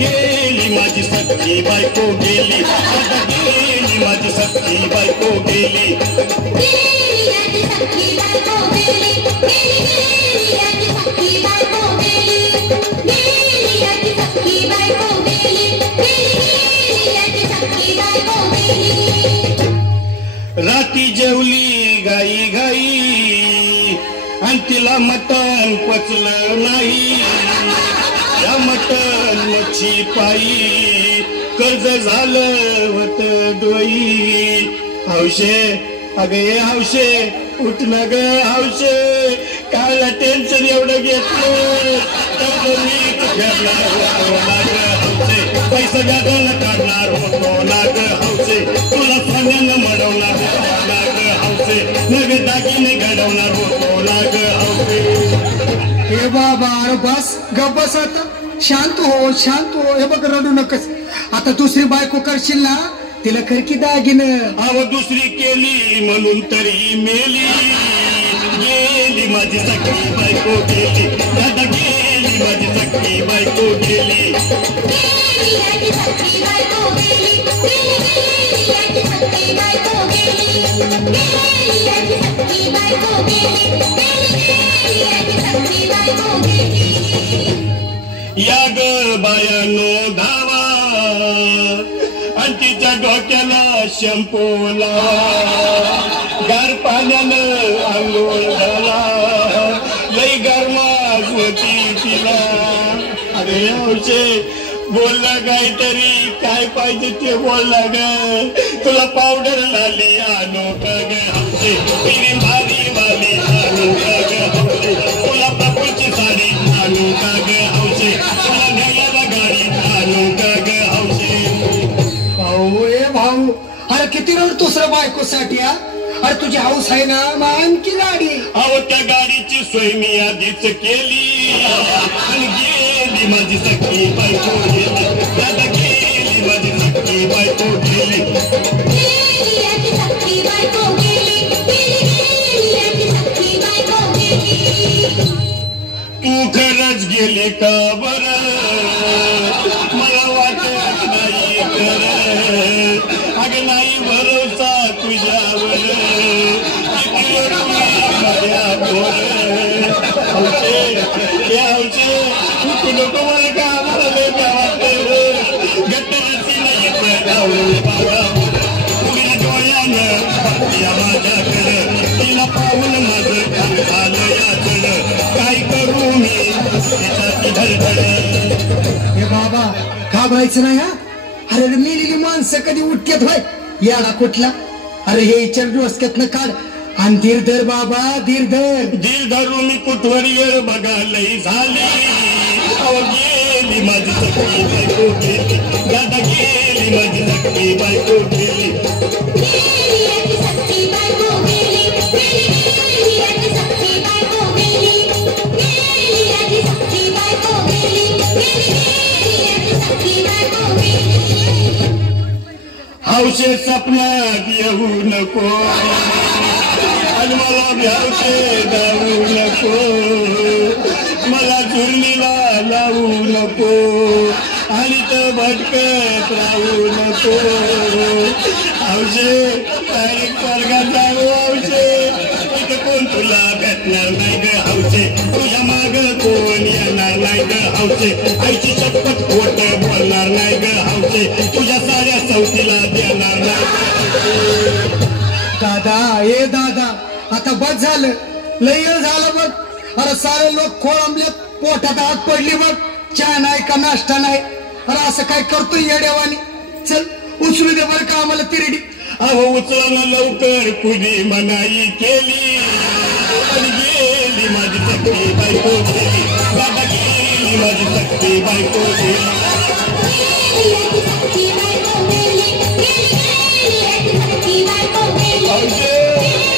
गेली माझी सख्खी बायको गेली, आता गेली माझी सख्खी बायको गेली, गेली माझी सख्खी बायको गेली, गेली माझी सख्खी बायको गेली, गेली माझी सख्खी बायको गेली, गेली माझी सख्खी बायको गेली। राती जेवली गाई गाई आणि तिला मटण पचलं नाही, या मटण मच्छी पायी कर्ज झालं होत डोई। हौशे अगे हौशे उठ न ग हौशे, काला टेन्शन एवढं घेतलं कर्ज मी फेडणार होतो ना ग हौशे, पैसा जागाला काढणार होतो ना ग हौशे, तुला सोन्यानं मडवणार होतो ना ग हौशे, नग दागिने घडवणार होतो ना ग हौशे। हे बाबा अरे बस गप बस आता, शांत हो शांत हो। हे बघ रडू नकस, आता दुसरी बायको करशील ना तिला कर की दागिनं। अव दुसरी केली म्हणून तरी मेली, गेली माझी सख्खी बायको गेली, दादा गेली माझी सख्खी बायको गेली, गेली माझी सख्खी बायको गेली, गेली माझी सख्खी बायको गेली, गेली माझी सख्खी बायको गेली, गेली माझी सख्खी बायको गेली। या ग बायानो धावा आणि तिच्या डोक्याला शॅम्पूला, गार पाण्यानं आंघोळ झाला, लई गरमास होती तिला। अरे हौशे बोलला काहीतरी, काय पाहिजे ते बोलला ग, तुला पावडर लाली आणू का ग हौशे, तिने भारी वाली आणू का ग हौशे, तुला पपूची साडी आणू का ग हौशे, तुला न्यायला गाडी आणू का ग हौशे। भाऊ ए भाऊ, अरे किती रड दुसऱ्या बायकोसाठी हा? अरे तुझी हौस आहे ना मान की गाडी? अहो त्या गाडीची सोय मी आधीच केली आणि गेली माझी सख्खी बायको गेली, दादा गेली माझी सख्खी बायको गेली, गेली माझी सख्खी बायको गेली, गेली माझी सख्खी बायको गेली। तू खरंच गेली का बरं, मला वाटत नाही खरं, अगं नाही भरोसा तुझ्यावर, नको मला का आम्हाला गट्टरची नाही पुढील डोळ्यानं माझ्याकडं, तिला पाहून माझं काम झालं याचलं, काय करू मी त्याची धडधड। हे बाबा घाबरायचं नाही हा? अरे मेलेली माणसं कधी उठक्यात होय याला कुठला? अरे हे इचार डोसक्यातनं काढ आणि धीर धर बाबा, धीर धर। धीर धरू मी कुठवर येळ बघायलाही झाली, अहो गेली माझी सख्खी बायको गेली, दादा गेली माझी सख्खी बायको गेली, गेली माझी सख्खी बायको गेली, गेली माझी सख्खी बायको गेली, गेली माझी सख्खी बायको गेली, गेली माझी सख्खी बायको गेली। हौशे सपनात येऊ नको आणि मला भ्यावशे जाऊ नको, मला चुरलीला लावू नको आणि तर भटकत राहू नको। हौशे डायरेक्ट स्वर्गात जाऊ हौशे, इथं कोण तुला भेटणार नाही ग हौशे, तुझ्या माग कोण येणार नाही ग हौशे, आईची शपथ खोट बोलणार नाही ग हौशे, तुझ्या साऱ्या सवतीला देणार नाही। दादा ए दादा आता बस झालं, लय झालं बघ। अरे सारे लोक खोळंबले, पोटात आत पडली बघ, चहा नाही का नाश्ता नाही। अरे असं काय करतोय येड्यावानी? चल उचलू दे बरं का आम्हाला तिरडी। अहो उचलणं लवकर कुणी मनाई केली आणि गेली माझी सख्खी बायको गेली, दादा गेली माझी सख्खी बायको गेली, गेली माझी सख्खी बायको गेली, गेली माझी सख्खी बायको गेली।